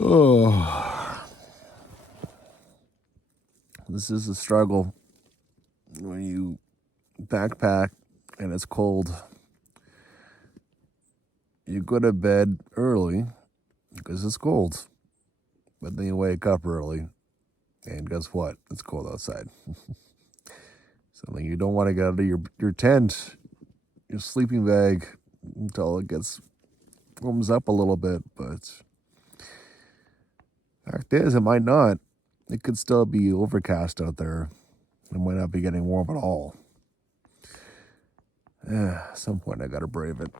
Oh, this is a struggle when you backpack and it's cold. You go to bed early because it's cold, but then you wake up early, and guess what? It's cold outside. So then you don't want to get out of your tent, your sleeping bag, until it warms up a little bit. But fact is, it might not. It could still be overcast out there. It might not be getting warm at all. At some point, I gotta brave it.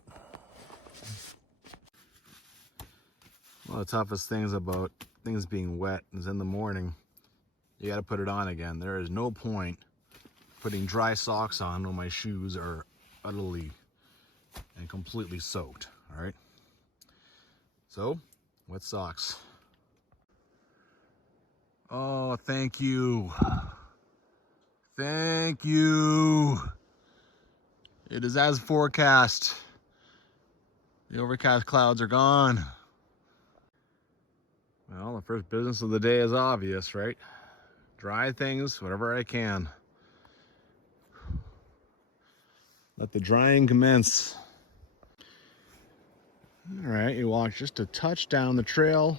One of the toughest things about things being wet is in the morning, you gotta put it on again. There is no point putting dry socks on when my shoes are utterly and completely soaked, all right? So, wet socks. Oh, thank you. Thank you. It is as forecast. The overcast clouds are gone. Well, the first business of the day is obvious, right? Dry things, whatever I can. Let the drying commence. All right, you walk just a touch down the trail.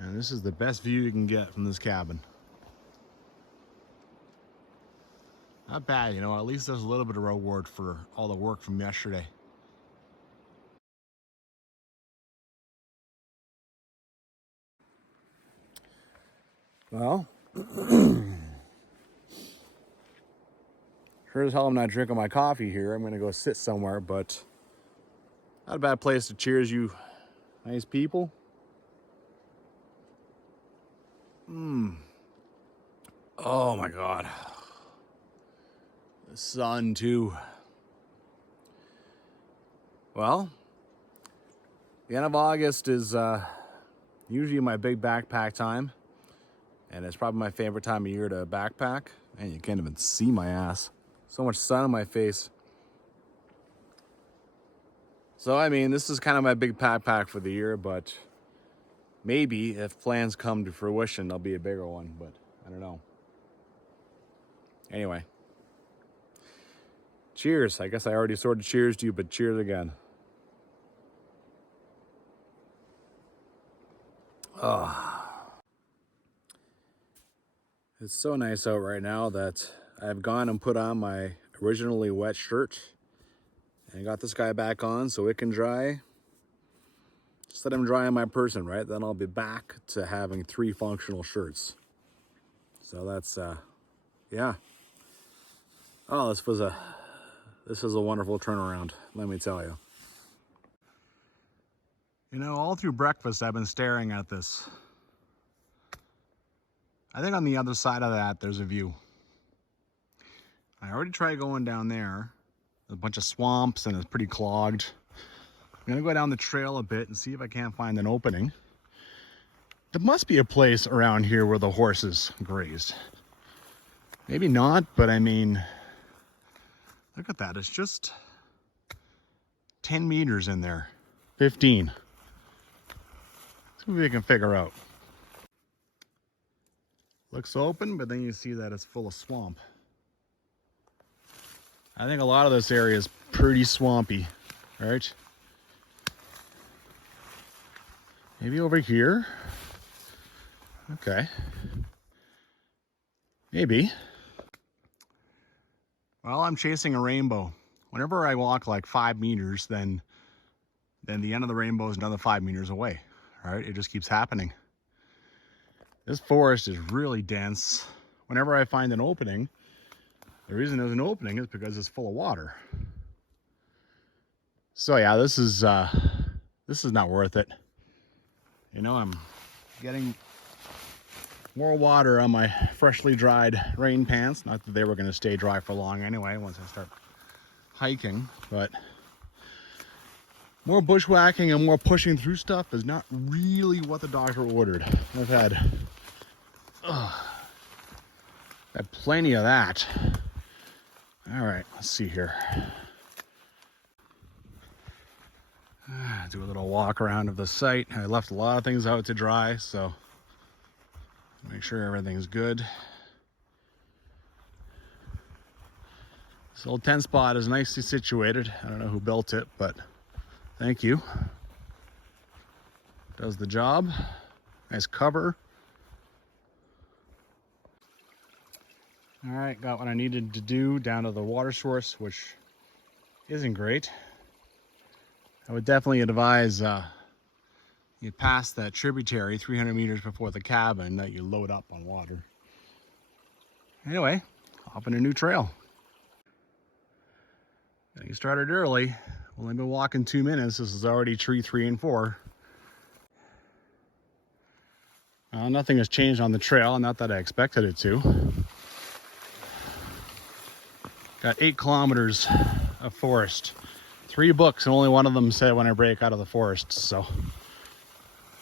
And this is the best view you can get from this cabin. Not bad, you know, at least there's a little bit of reward for all the work from yesterday. Well, sure as hell I'm not drinking my coffee here. I'm gonna go sit somewhere, but not a bad place to cheers, you nice people. Oh my God. The sun too. Well, the end of August is usually my big backpack time. And it's probably my favorite time of year to backpack. And you can't even see my ass. So much sun on my face. So, I mean, this is kind of my big backpack for the year, but maybe if plans come to fruition, there'll be a bigger one, but I don't know. Anyway. Cheers. I guess I already sort of cheers to you, but cheers again. It's so nice out right now that I've gone and put on my originally wet shirt and got this guy back on so it can dry. Just let him dry on my person, right? Then I'll be back to having 3 functional shirts. So that's, yeah. Oh, this was a wonderful turnaround, let me tell you. You know, all through breakfast, I've been staring at this. I think on the other side of that, there's a view. I already tried going down there. There's a bunch of swamps and it's pretty clogged. I'm gonna go down the trail a bit and see if I can't find an opening. There must be a place around here where the horses grazed. Maybe not, but I mean, look at that. It's just 10 meters in there. 15. See what we can figure out. Looks open, but then you see that it's full of swamp. I think a lot of this area is pretty swampy, right? Maybe over here. Okay. Maybe. Well, I'm chasing a rainbow. Whenever I walk like 5 meters, then the end of the rainbow is another 5 meters away, right? It just keeps happening. This forest is really dense. Whenever I find an opening, the reason there's an opening is because it's full of water. So yeah, this is not worth it. You know, I'm getting more water on my freshly dried rain pants. Not that they were going to stay dry for long anyway once I start hiking, but more bushwhacking and more pushing through stuff is not really what the doctor ordered. I've had plenty of that. All right, let's see here. Do a little walk around of the site. I left a lot of things out to dry, so make sure everything's good. This old tent spot is nicely situated. I don't know who built it, but thank you. Does the job. Nice cover. All right, got what I needed to do down to the water source, which isn't great. I would definitely advise you pass that tributary 300 meters before the cabin that you load up on water. Anyway, off on a new trail. Getting started early. Only been walking 2 minutes. This is already tree 3 and 4. Nothing has changed on the trail, not that I expected it to. Got 8 kilometers of forest. 3 books, and only one of them said when I break out of the forest, so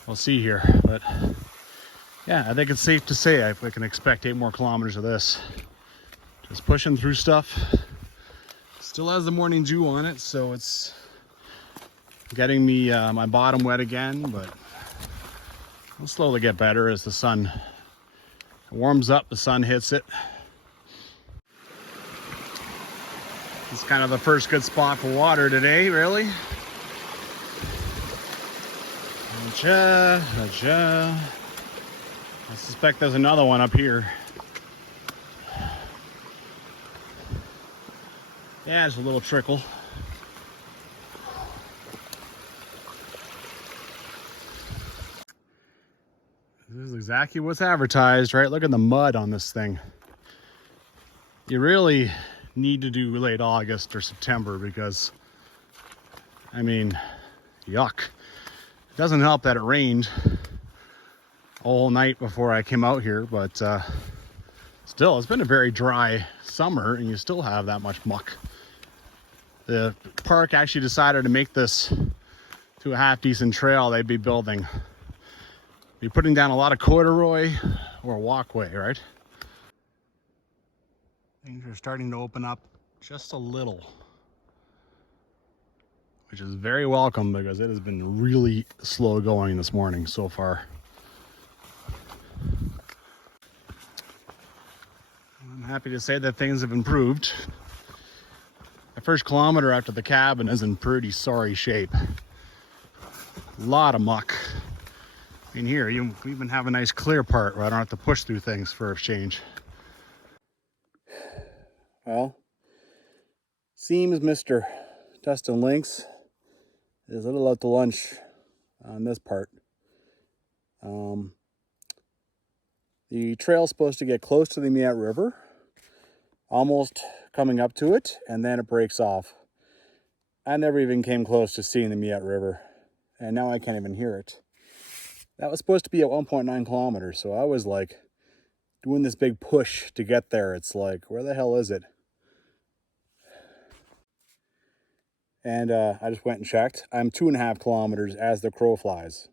we'll see here. But yeah, I think it's safe to say I can expect 8 more kilometers of this. Just pushing through stuff. Still has the morning dew on it, so it's getting me my bottom wet again, but it'll slowly get better as the sun warms up, the sun hits it. It's kind of the first good spot for water today, really. I suspect there's another one up here. Yeah, there's a little trickle. This is exactly what's advertised, right? Look at the mud on this thing. You really need to do late August or September because, I mean, yuck. It doesn't help that it rained all night before I came out here, but still, it's been a very dry summer and you still have that much muck. The park actually decided to make this to a half-decent trail they'd be building. Be putting down a lot of corduroy or walkway, right? Things are starting to open up just a little, which is very welcome because it has been really slow going this morning so far. I'm happy to say that things have improved. The first kilometer after the cabin is in pretty sorry shape. A lot of muck. In here, we even have a nice clear part where I don't have to push through things for a change. Well, seems Mr. Dustin Lynx is a little out to lunch on this part. The trail's supposed to get close to the Miette River, almost coming up to it, and then it breaks off. I never even came close to seeing the Miette River, and now I can't even hear it. That was supposed to be at 1.9 kilometers, so I was like doing this big push to get there. It's like, where the hell is it? And I just went and checked. I'm 2.5 kilometers as the crow flies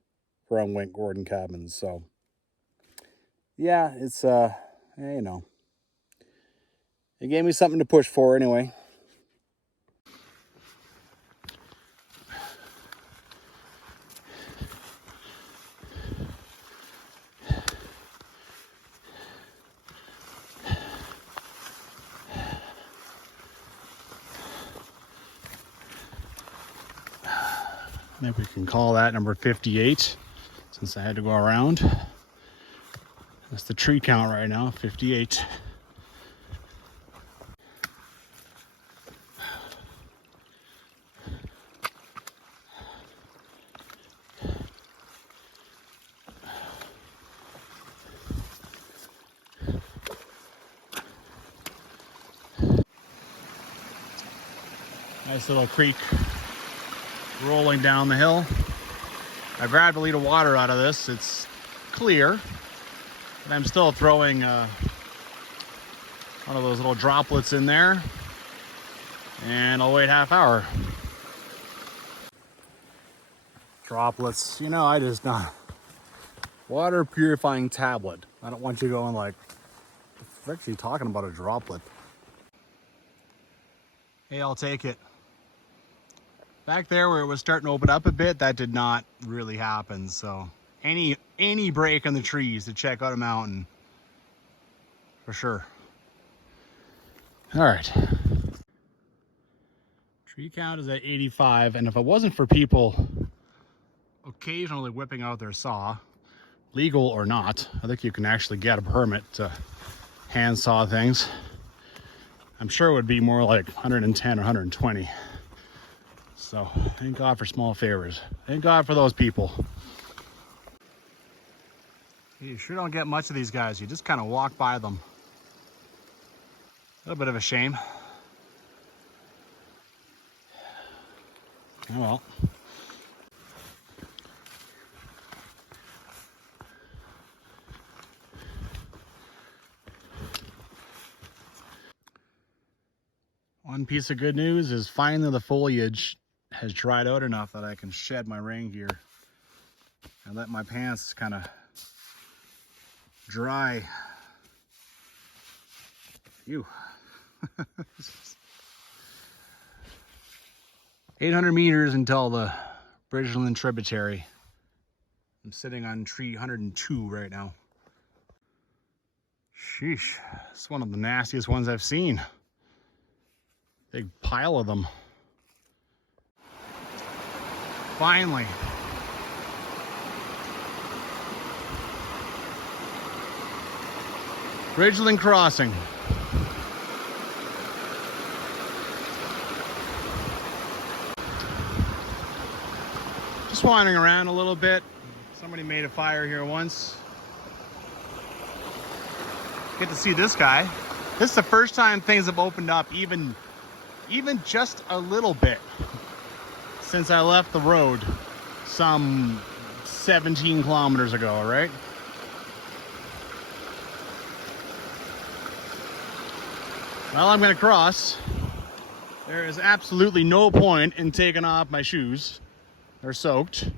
from Wink Gordon Cabins. So yeah, it's you know, it gave me something to push for anyway. Maybe we can call that number 58 since I had to go around. That's the tree count right now, 58. Nice little creek rolling down the hill. I grabbed a liter of water out of this. It's clear, but I'm still throwing one of those little droplets in there, and I'll wait half hour. Droplets, you know, I just not water purifying tablet. I don't want you going like, it's actually talking about a droplet. Hey, I'll take it. Back there where it was starting to open up a bit, that did not really happen. So any break in the trees to check out a mountain, for sure. All right. Tree count is at 85, and if it wasn't for people occasionally whipping out their saw, legal or not, I think you can actually get a permit to hand saw things. I'm sure it would be more like 110 or 120. So thank God for small favors. Thank God for those people. You sure don't get much of these guys. You just kind of walk by them. A little bit of a shame. Oh well. One piece of good news is finally the foliage has dried out enough that I can shed my rain gear and let my pants kind of dry. Phew. 800 meters until the Bridgeland Tributary. I'm sitting on tree 102 right now. Sheesh, it's one of the nastiest ones I've seen. Big pile of them. Finally. Bridgeland Crossing. Just wandering around a little bit. Somebody made a fire here once. Get to see this guy. This is the first time things have opened up even just a little bit since I left the road some 17 kilometers ago, right? Well, I'm gonna cross. There is absolutely no point in taking off my shoes. They're soaked.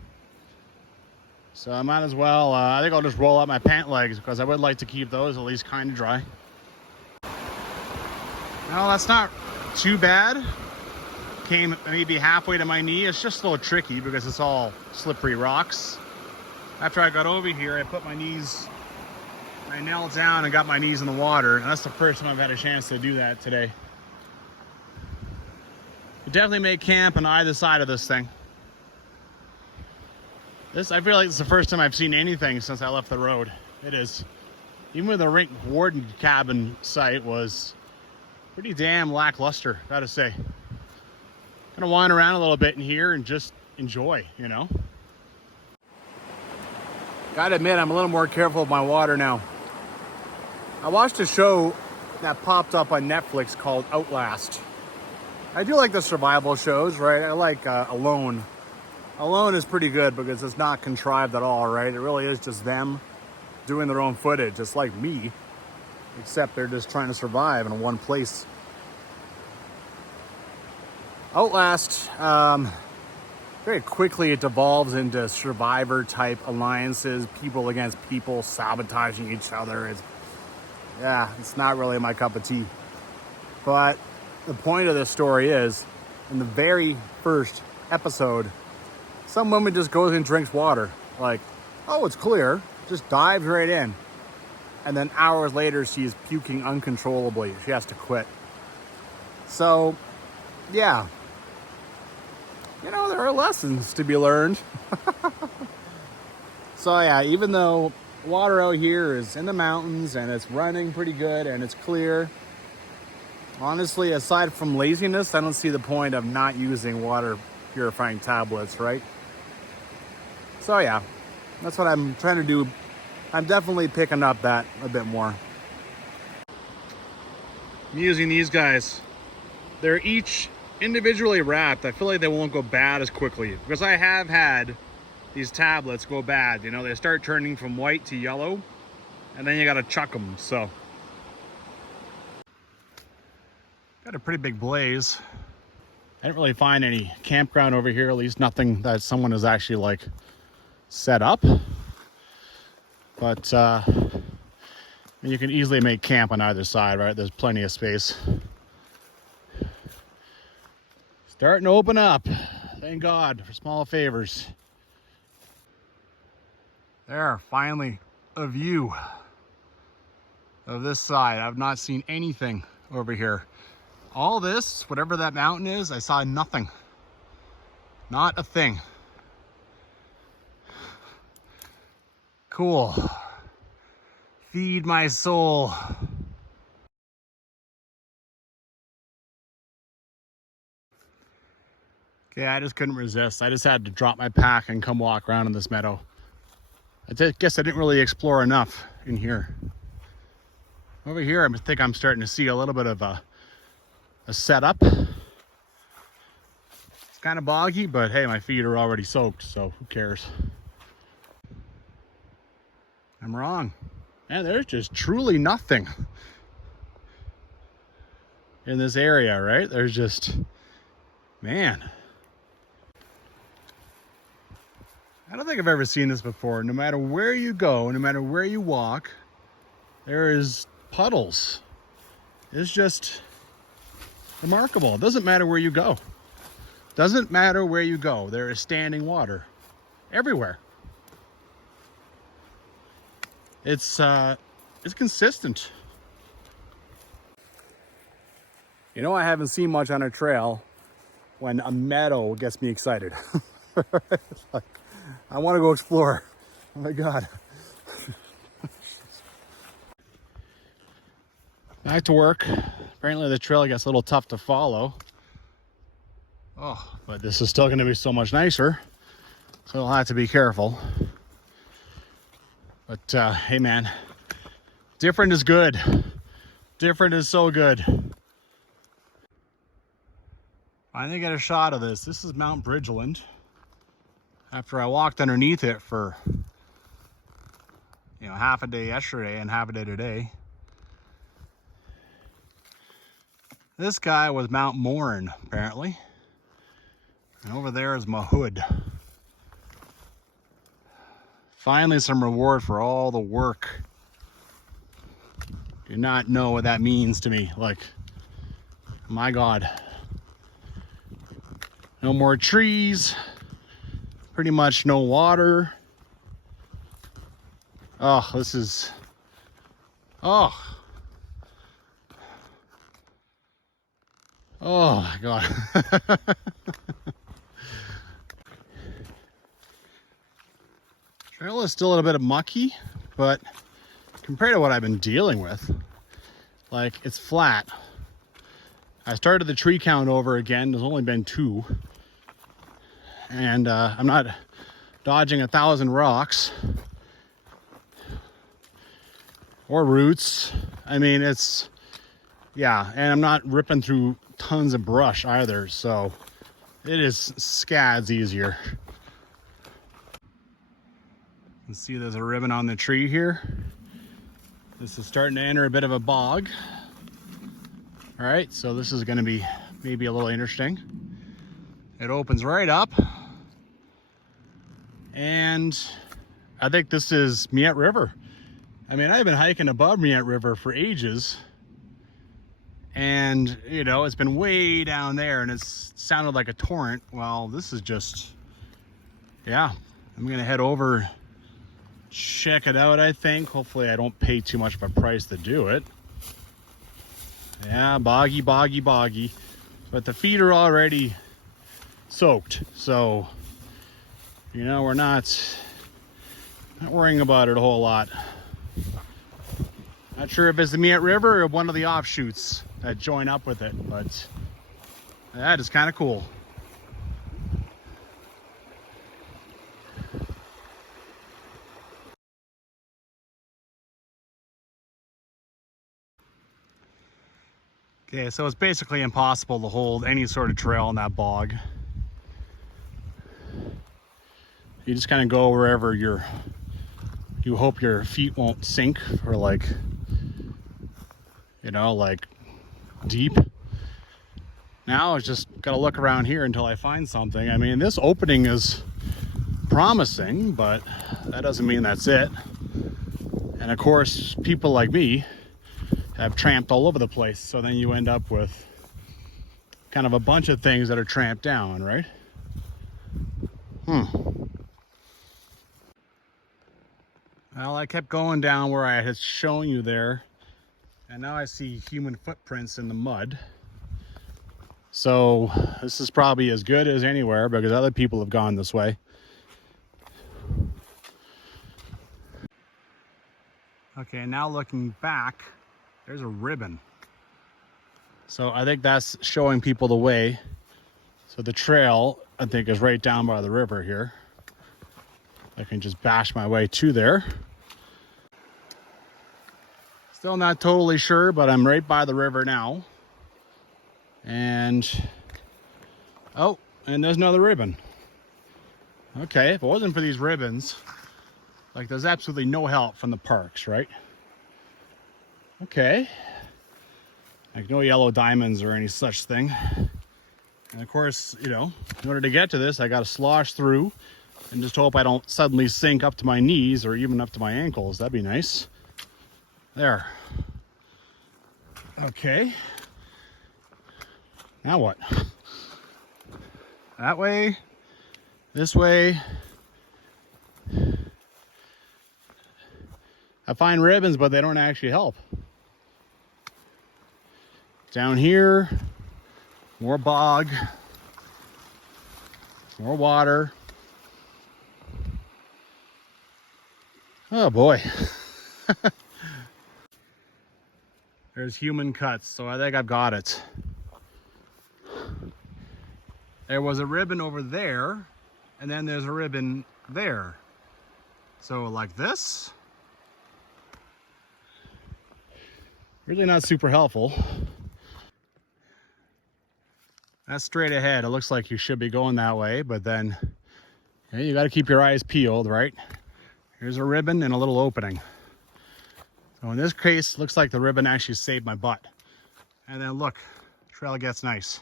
So I might as well, I think I'll just roll up my pant legs because I would like to keep those at least kind of dry. No, that's not too bad. Came maybe halfway to my knee. It's just a little tricky because it's all slippery rocks. After I got over here, I put my knees, I knelt down and got my knees in the water. And that's the first time I've had a chance to do that today. You definitely make camp on either side of this thing. I feel like it's the first time I've seen anything since I left the road. It is. Even with the rink warden cabin site was pretty damn lackluster, gotta say. Gonna wander around a little bit in here and just enjoy, you know? Gotta admit, I'm a little more careful with my water now. I watched a show that popped up on Netflix called Outlast. I do like the survival shows, right? I like Alone. Alone is pretty good because it's not contrived at all, right? It really is just them doing their own footage, just like me, except they're just trying to survive in one place. Outlast, very quickly it devolves into survivor type alliances, people against people, sabotaging each other. It's not really my cup of tea. But the point of this story is, in the very first episode, some woman just goes and drinks water. Like, oh, it's clear. Just dives right in. And then hours later, she's puking uncontrollably. She has to quit. So, yeah. You know, there are lessons to be learned. So, yeah, even though water out here is in the mountains and it's running pretty good and it's clear, honestly, aside from laziness, I don't see the point of not using water purifying tablets, right? So yeah, that's what I'm trying to do. I'm definitely picking up that a bit more. I'm using these guys. They're each individually wrapped. I feel like they won't go bad as quickly because I have had these tablets go bad. You know, they start turning from white to yellow and then you gotta chuck them, so. Got a pretty big blaze. I didn't really find any campground over here, at least nothing that someone has actually like set up. But you can easily make camp on either side, right? There's plenty of space. Starting to open up. thank God for small favors. There, finally, a view of this side. I've not seen anything over here. All this, whatever that mountain is, I saw nothing. Not a thing. Cool. Feed my soul. Okay, I just couldn't resist. I just had to drop my pack and come walk around in this meadow. I guess I didn't really explore enough in here. Over here, I think I'm starting to see a little bit of a setup. It's kind of boggy, but hey, my feet are already soaked, so who cares? I'm wrong. Man, there's just truly nothing in this area, right? There's just, man. I don't think I've ever seen this before. No matter where you go, no matter where you walk, there is puddles. It's just remarkable. It doesn't matter where you go. Doesn't matter where you go. There is standing water everywhere. It's consistent. You know, I haven't seen much on a trail when a meadow gets me excited. Like, I want to go explore. Oh my God. Back to work. Apparently the trail gets a little tough to follow. Oh, but this is still going to be so much nicer. So I'll have to be careful. But hey man, different is good. Different is so good. Finally get a shot of this. This is Mount Bridgeland. After I walked underneath it for, you know, half a day yesterday and half a day today. This guy was Mount Morin, apparently. And over there is my hood. Finally some reward for all the work. Do not know what that means to me. Like, my God. No more trees. Pretty much no water. Oh, this is... Oh. Oh my God. Trail is still a bit of mucky, but compared to what I've been dealing with, like, it's flat. I started the tree count over again. There's only been 2. And I'm not dodging 1,000 rocks or roots. I mean, it's, yeah, and I'm not ripping through tons of brush either, so it is scads easier. You can see there's a ribbon on the tree here. This is starting to enter a bit of a bog. All right, so this is going to be maybe a little interesting. It opens right up. And I think this is Miette River. I mean, I've been hiking above Miette River for ages. And, you know, it's been way down there and it's sounded like a torrent. Well, this is just, yeah, I'm going to head over, check it out, I think. Hopefully I don't pay too much of a price to do it. Yeah, boggy, boggy, boggy. But the feet are already soaked. So, you know, we're not worrying about it a whole lot. Not sure if it's the Miette River or one of the offshoots that join up with it, but that is kind of cool. Okay, so it's basically impossible to hold any sort of trail in that bog. You just kind of go wherever you hope your feet won't sink, or like, you know, like deep. Now I just gotta look around here until I find something. I mean, this opening is promising, but that doesn't mean that's it. And of course, people like me have tramped all over the place, so then you end up with kind of a bunch of things that are tramped down, right? Well, I kept going down where I had shown you there, and now I see human footprints in the mud. So this is probably as good as anywhere because other people have gone this way. Okay, now looking back, there's a ribbon. So I think that's showing people the way. So the trail, I think, is right down by the river here. I can just bash my way to there. Still not totally sure, but I'm right by the river now. And, oh, and there's another ribbon. Okay, if it wasn't for these ribbons, like there's absolutely no help from the parks, right? Okay. Like no yellow diamonds or any such thing. And of course, you know, in order to get to this, I got to slosh through and just hope I don't suddenly sink up to my knees or even up to my ankles. That'd be nice. There. Okay. Now what? That way, this way. I find ribbons, but they don't actually help. Down here, more bog, more water. Oh boy. There's human cuts, so I think I've got it. There was a ribbon over there, and then there's a ribbon there. So like this. Really not super helpful. That's straight ahead. It looks like you should be going that way, but then you got to keep your eyes peeled, right? Here's a ribbon and a little opening. So in this case, looks like the ribbon actually saved my butt. And then look, trail gets nice.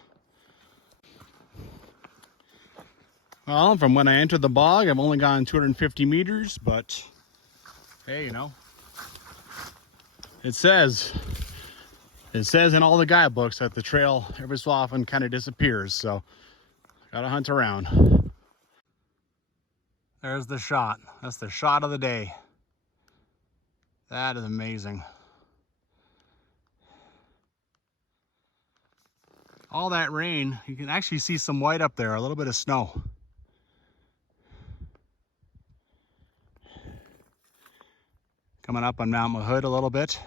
Well, from when I entered the bog, I've only gone 250 meters, but hey, you know, it says in all the guidebooks that the trail every so often kind of disappears, so gotta hunt around. There's the shot. That's the shot of the day. That is amazing. All that rain, you can actually see some white up there, a little bit of snow. Coming up on Mount Mahood a little bit.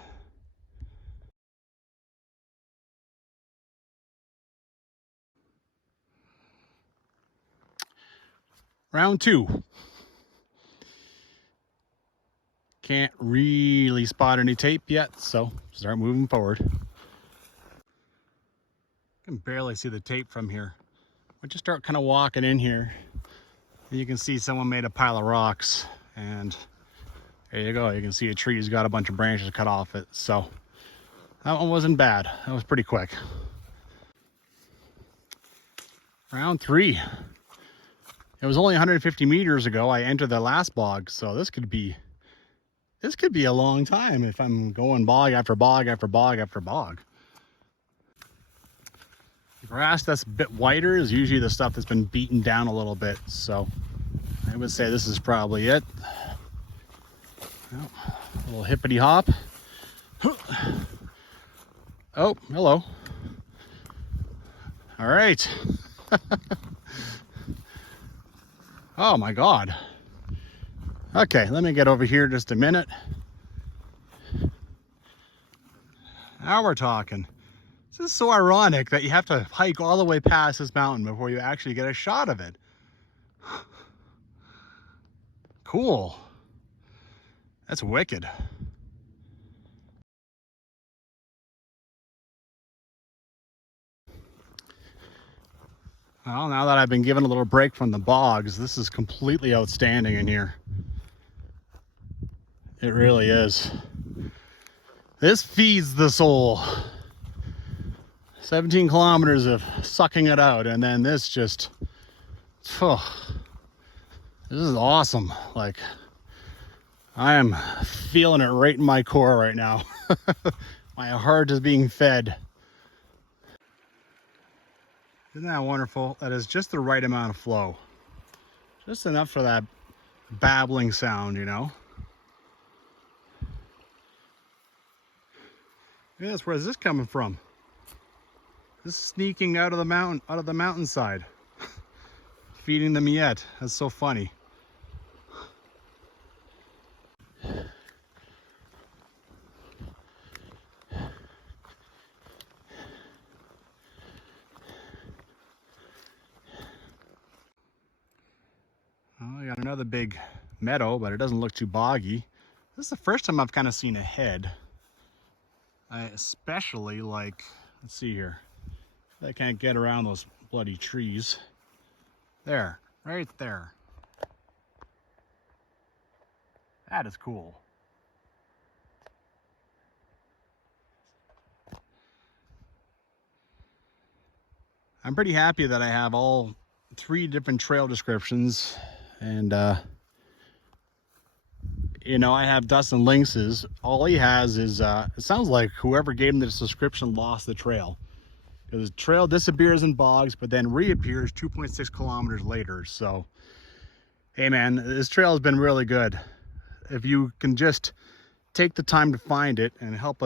Round 2. Can't really spot any tape yet, so start moving forward. I can barely see the tape from here. I just start kind of walking in here, and you can see someone made a pile of rocks, and there you go. You can see a tree's got a bunch of branches cut off it, so that one wasn't bad. That was pretty quick. Round 3. It was only 150 meters ago I entered the last bog, so this could be a long time if I'm going bog after bog after bog after bog. The grass that's a bit whiter is usually the stuff that's been beaten down a little bit, so I would say this is probably it. Oh, a little hippity hop. Oh, hello. All right. Oh my God. Okay, let me get over here just a minute. Now we're talking. This is so ironic that you have to hike all the way past this mountain before you actually get a shot of it. Cool. That's wicked. Well, now that I've been given a little break from the bogs, this is completely outstanding in here. It really is. This feeds the soul. 17 kilometers of sucking it out, and then this just, this is awesome. Like, I am feeling it right in my core right now. My heart is being fed. Isn't that wonderful? That is just the right amount of flow. Just enough for that babbling sound, you know. Yes, where's this coming from? This is sneaking out of the mountainside, feeding the Miette. That's so funny. Oh, I got another big meadow, but it doesn't look too boggy. This is the first time I've kind of seen a head. I especially like, let's see here. I can't get around those bloody trees. There, right there. That is cool. I'm pretty happy that I have all 3 different trail descriptions, and you know, I have Dustin Lynx's. All he has is it sounds like whoever gave him this description lost the trail, because the trail disappears in bogs but then reappears 2.6 kilometers later. So hey man, this trail has been really good. If you can just take the time to find it and help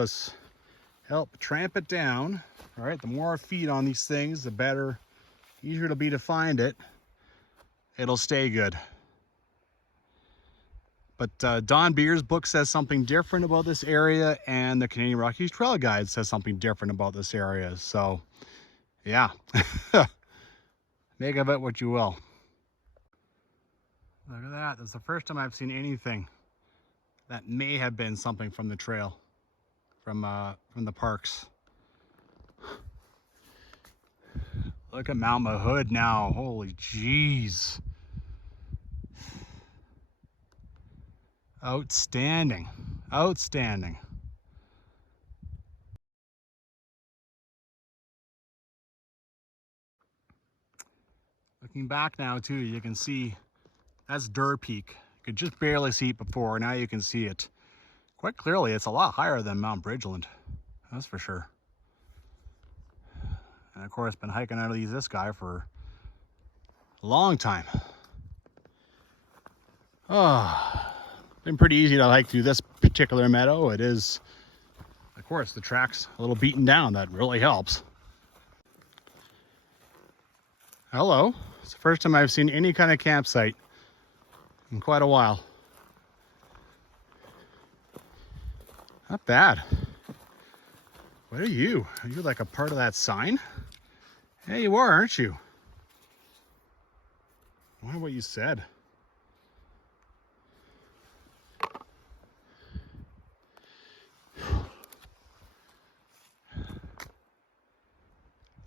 tramp it down. All right, the more feet on these things, the better, easier it'll be to find it. It'll stay good. But Don Beer's book says something different about this area, and the Canadian Rockies Trail Guide says something different about this area. So yeah, make of it what you will. Look at that. That's the first time I've seen anything that may have been something from the trail, from the parks. Look at Mount Mahood now. Holy jeez. Outstanding. Outstanding. Looking back now too, you can see that's Durr Peak. You could just barely see it before. Now you can see it quite clearly. It's a lot higher than Mount Bridgeland. That's for sure. And of course, been hiking out of this guy for a long time. Oh, been pretty easy to hike through this particular meadow. It is, of course, the track's a little beaten down. That really helps. Hello. It's the first time I've seen any kind of campsite in quite a while. Not bad. What are you? Are you like a part of that sign? Hey, you are, aren't you? I wonder what you said.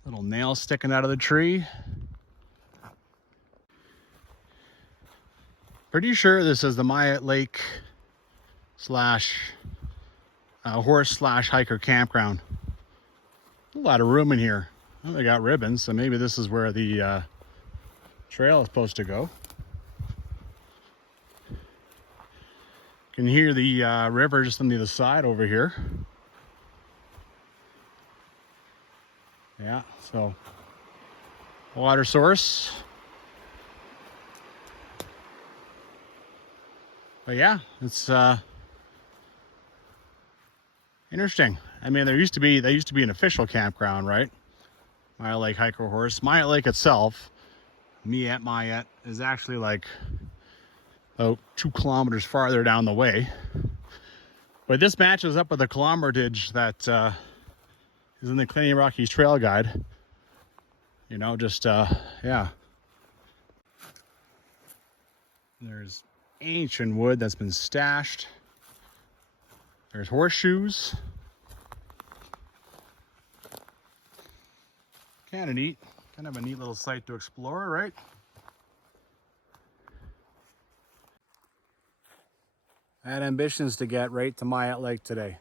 Little nail sticking out of the tree. Pretty sure this is the Miette Lake / horse / hiker campground. A lot of room in here. Well, they got ribbons, so maybe this is where the trail is supposed to go. You can hear the river just on the other side over here. Yeah, so water source. But yeah, it's interesting. I mean, they used to be an official campground, right? Miette Lake Hiker Horse. Miette Lake itself, Miette, is actually like 2 kilometers farther down the way. But this matches up with the kilometerage that is in the Canadian Rockies Trail Guide. You know, just yeah. There's ancient wood that's been stashed. There's horseshoes. Kind of neat. Kind of a neat little site to explore, right? I had ambitions to get right to Miette Lake today.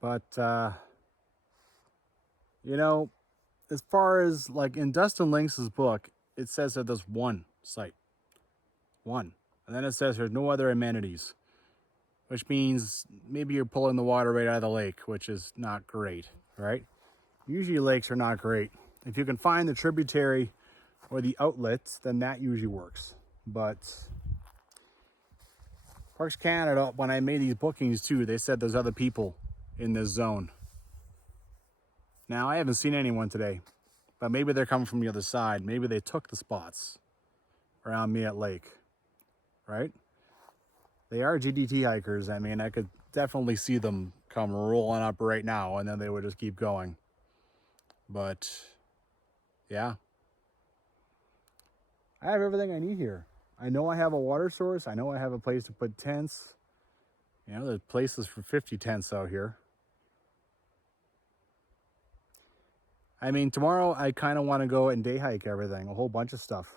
But, you know, as far as like in Dustin Lynx's book, it says that there's one site. One. And then it says there's no other amenities, which means maybe you're pulling the water right out of the lake, which is not great, right? Usually lakes are not great. If you can find the tributary or the outlets, then that usually works. But Parks Canada, when I made these bookings too, they said there's other people in this zone. Now, I haven't seen anyone today, but maybe they're coming from the other side. Maybe they took the spots around Miette Lake, right? They are GDT hikers. I mean, I could definitely see them come rolling up right now, and then they would just keep going. But yeah, I have everything I need here. I know I have a water source. I know I have a place to put tents. You know, there's places for 50 tents out here. I mean, tomorrow I kind of want to go and day hike everything, a whole bunch of stuff.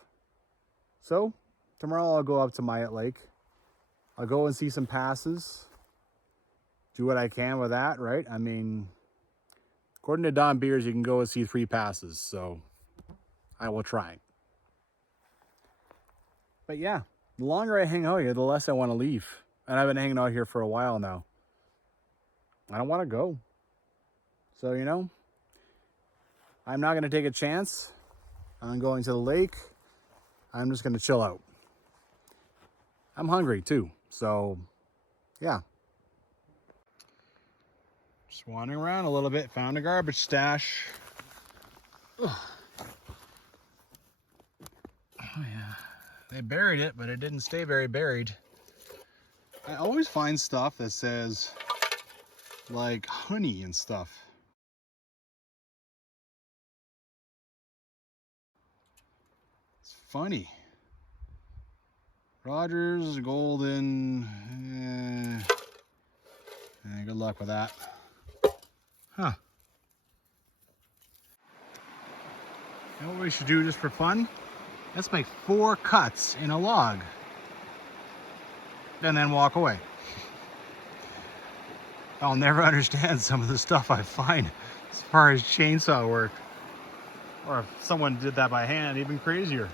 So tomorrow I'll go up to Miette Lake. I'll go and see some passes. Do what I can with that, right? I mean, according to Don Beers, you can go and see 3 passes. So I will try. But yeah, the longer I hang out here, the less I want to leave. And I've been hanging out here for a while now. I don't want to go. So, you know, I'm not going to take a chance on going to the lake. I'm just going to chill out. I'm hungry too. So, yeah. Just wandering around a little bit. Found a garbage stash. Ugh. Oh, yeah. They buried it, but it didn't stay very buried. I always find stuff that says, like, honey and stuff. It's funny. Rogers, Golden. Good luck with that. Huh. You know what we should do just for fun? Let's make 4 cuts in a log. And then walk away. I'll never understand some of the stuff I find as far as chainsaw work. Or if someone did that by hand, even crazier.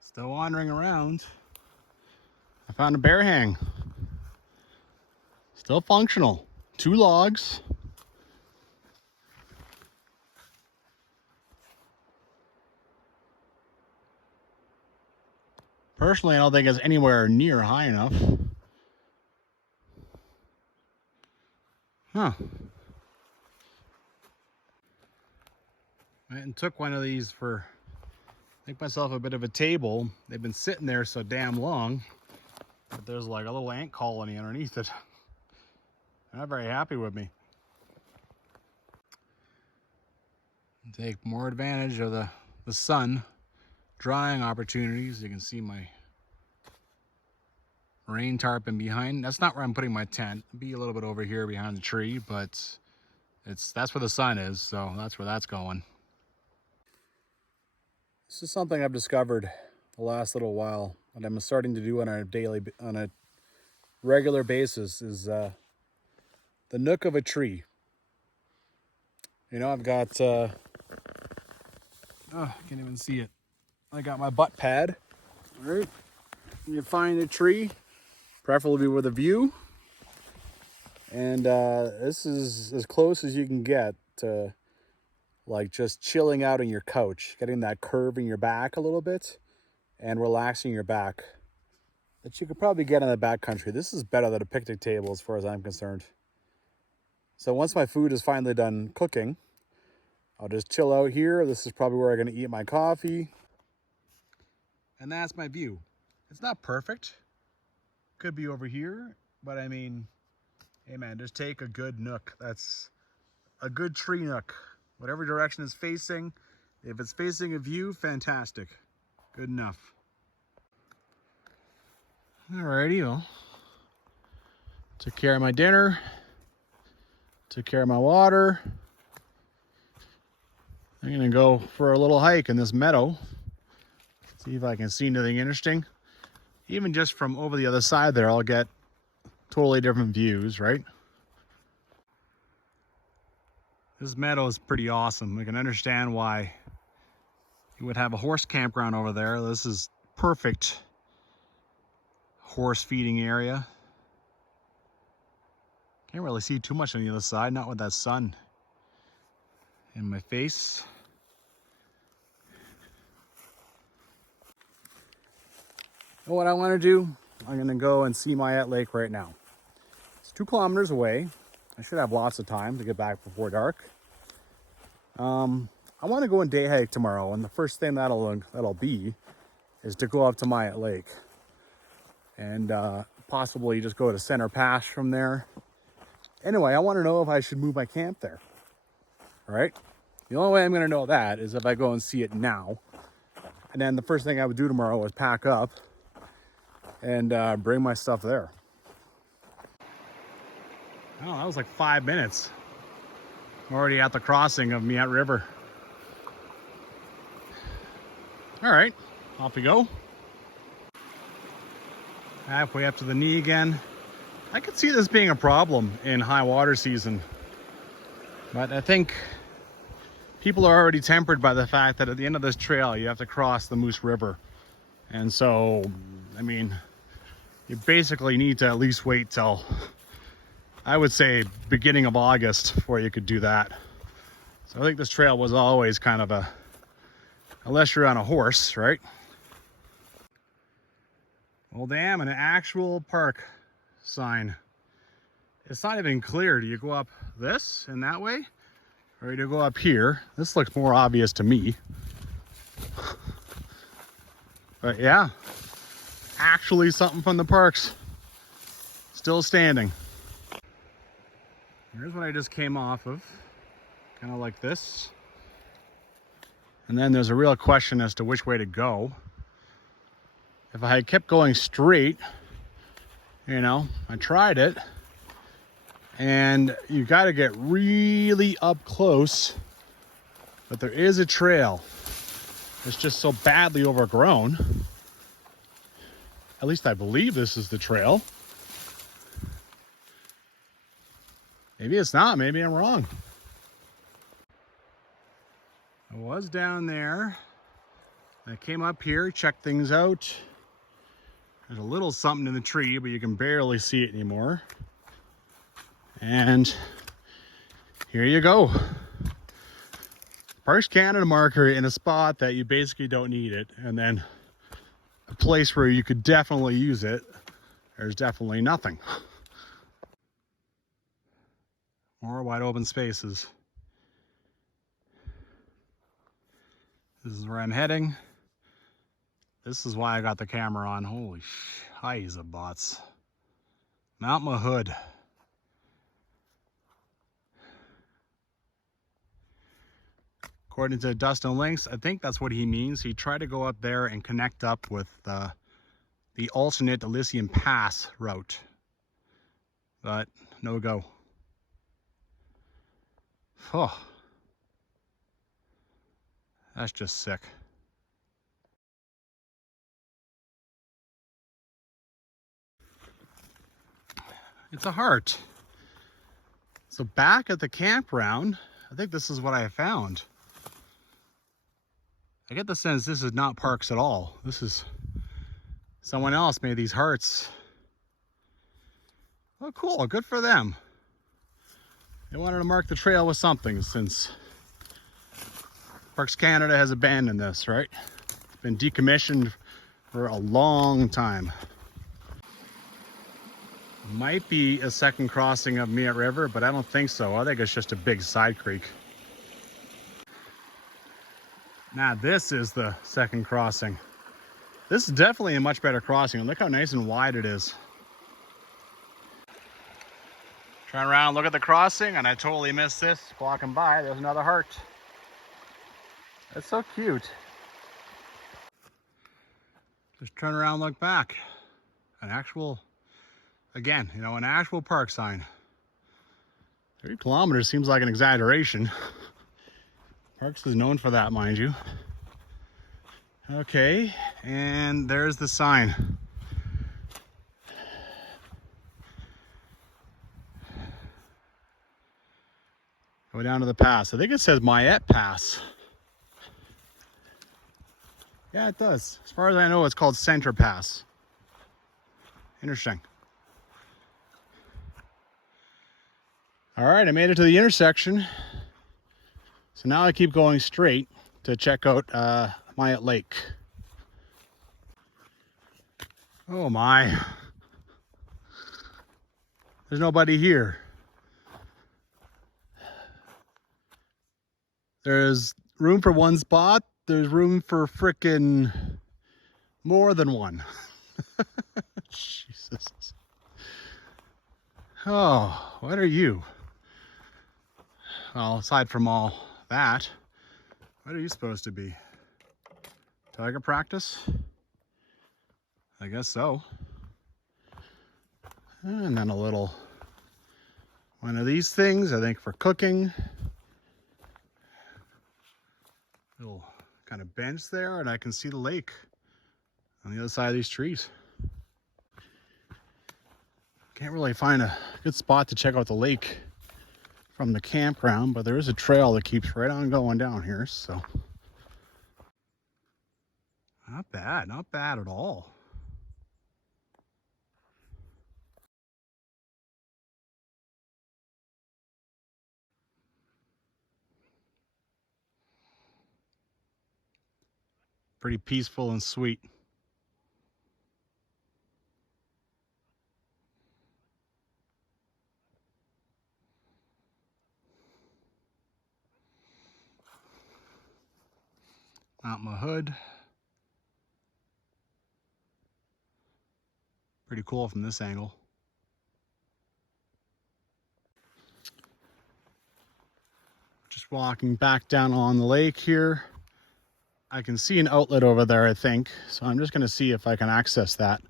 Still wandering around. I found a bear hang. Still functional. 2 logs. Personally, I don't think it's anywhere near high enough. Huh. I went and took one of these for, make myself a bit of a table. They've been sitting there so damn long, but there's like a little ant colony underneath it. They're not very happy with me. Take more advantage of the sun drying opportunities. You can see my rain tarpon behind. That's not where I'm putting my tent. It'll be a little bit over here behind the tree, but that's where the sun is, so that's where that's going. This is something I've discovered the last little while, and I'm starting to do on a regular basis, is the nook of a tree. You know, I've got oh, I can't even see it. I got my butt pad. All right, you find a tree, preferably with a view, and this is as close as you can get to like just chilling out on your couch, getting that curve in your back a little bit and relaxing your back that you could probably get in the backcountry. This is better than a picnic table as far as I'm concerned. So once my food is finally done cooking, I'll just chill out here. This is probably where I'm going to eat my coffee. And that's my view. It's not perfect. Could be over here, but I mean, hey man, just take a good nook. That's a good tree nook. Whatever direction it's facing. If it's facing a view, fantastic. Good enough. Alrighty, well, took care of my dinner. Took care of my water. I'm gonna go for a little hike in this meadow. See if I can see anything interesting. Even just from over the other side there, I'll get totally different views, right? This meadow is pretty awesome. I can understand why you would have a horse campground over there. This is perfect horse feeding area. Can't really see too much on the other side, not with that sun. in my face. And what I want to do, I'm going to go and see Miette Lake right now. It's 2 kilometers away. I should have lots of time to get back before dark. I want to go and day hike tomorrow, and the first thing that'll be is to go up to Miette Lake and possibly just go to Center Pass from there. Anyway, I want to know if I should move my camp there. All right. The only way I'm going to know that is if I go and see it now. And then the first thing I would do tomorrow is pack up and bring my stuff there. Oh, that was like 5 minutes. I'm already at the crossing of Miette River. All right, off we go. Halfway up to the knee again. I could see this being a problem in high water season, but I think people are already tempered by the fact that at the end of this trail you have to cross the Moose River. And so, I mean, you basically need to at least wait till, I would say, beginning of August before you could do that. So I think this trail was always kind of a, unless you're on a horse, right? Well, damn, an actual park sign. It's not even clear. Do you go up this and that way? Or do you go up here? This looks more obvious to me. But yeah, actually something from the parks. Still standing. Here's what I just came off of. Kind of like this. And then there's a real question as to which way to go. If I had kept going straight, you know, I tried it, and you got to get really up close, but there is a trail. It's just so badly overgrown. At least I believe this is the trail. Maybe it's not, maybe I'm wrong. I was down there. I came up here, checked things out. There's a little something in the tree, but you can barely see it anymore. And here you go. Parks Canada marker in a spot that you basically don't need it. And then a place where you could definitely use it, there's definitely nothing. More wide open spaces. This is where I'm heading. This is why I got the camera on. Holy shiza bots. Mount Mahood. According to Dustin Links, I think that's what he means. He tried to go up there and connect up with the alternate Elysian Pass route, but no go. Oh, that's just sick. It's a heart. So back at the campground, I think this is what I found. I get the sense this is not parks at all. This is someone else made these hearts. Oh, cool, good for them. They wanted to mark the trail with something, since Parks Canada has abandoned this, right? It's been decommissioned for a long time. Might be a second crossing of Miette River, but I don't think so. I think it's just a big side creek. Now this is the second crossing. This is definitely a much better crossing. Look how nice and wide it is. Turn around, look at the crossing, and I totally missed this. Walking by, there's another heart. That's so cute. Just turn around, look back. An actual, again, you know, an actual park sign. 30 kilometers seems like an exaggeration. Parks is known for that, mind you. Okay, and there's the sign. Go down to the pass. I think it says Miette Pass. Yeah, it does. As far as I know, it's called Center Pass. Interesting. All right, I made it to the intersection. So now I keep going straight to check out Miette Lake. Oh my. There's nobody here. There's room for one spot. There's room for frickin' more than one. Jesus. Oh, what are you? Well, aside from all that, what are you supposed to be? Tiger practice? I guess so. And then a little one of these things, I think, for cooking. Little kind of bench there, and I can see the lake on the other side of these trees. Can't really find a good spot to check out the lake from the campground, but there is a trail that keeps right on going down here, so not bad at all. Pretty peaceful and sweet. Mount Mahood. Pretty cool from this angle. Just walking back down on the lake here. I can see an outlet over there, I think. So I'm just gonna see if I can access that.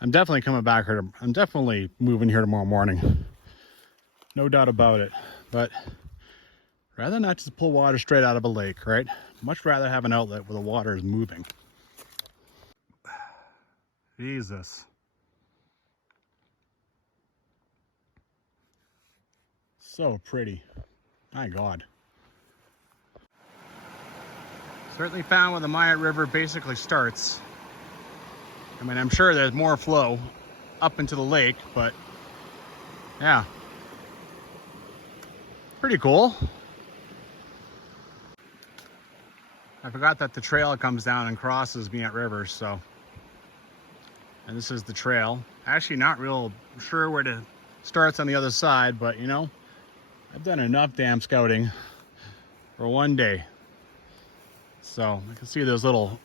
I'm definitely coming back here. I'm definitely moving here tomorrow morning. No doubt about it. But rather not just pull water straight out of a lake, right? Much rather have an outlet where the water is moving. Jesus. So pretty. My God. Certainly found where the Miette River basically starts. I mean, I'm sure there's more flow up into the lake, but yeah. Pretty cool. I forgot that the trail comes down and crosses Miette River, so. And this is the trail. Actually not real sure where it starts on the other side, but you know, I've done enough damn scouting for one day. So I can see those little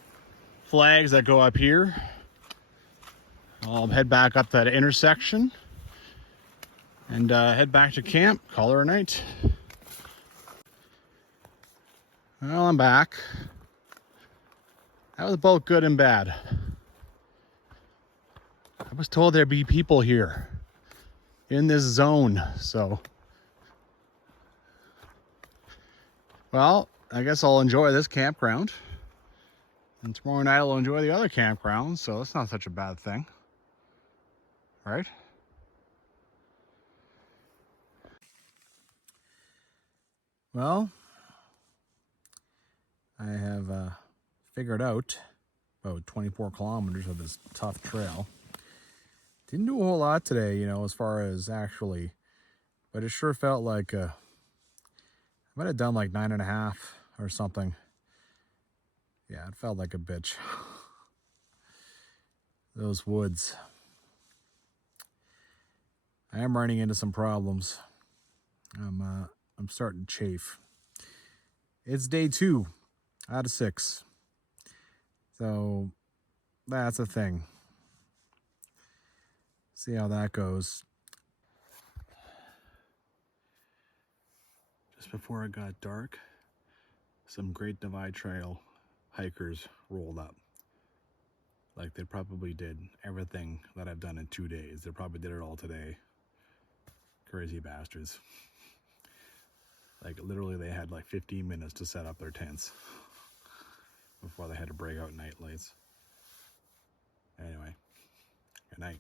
flags that go up here. I'll head back up that intersection and head back to camp, call her a night. Well, I'm back. That was both good and bad. I was told there'd be people here in this zone, so. Well, I guess I'll enjoy this campground. And tomorrow night I'll enjoy the other campground, so that's not such a bad thing. Right? Well, I have figured out about 24 kilometers of this tough trail. Didn't do a whole lot today, you know, as far as actually, but it sure felt like I might have done like 9.5 or something. Yeah, it felt like a bitch. Those woods. I am running into some problems. I'm starting to chafe. It's day 2 out of 6. So that's a thing. See how that goes. Just before it got dark, some Great Divide Trail hikers rolled up. Like they probably did everything that I've done in 2 days. They probably did it all today. Crazy bastards. Like literally they had like 15 minutes to set up their tents before they had to break out night lights. Anyway, good night.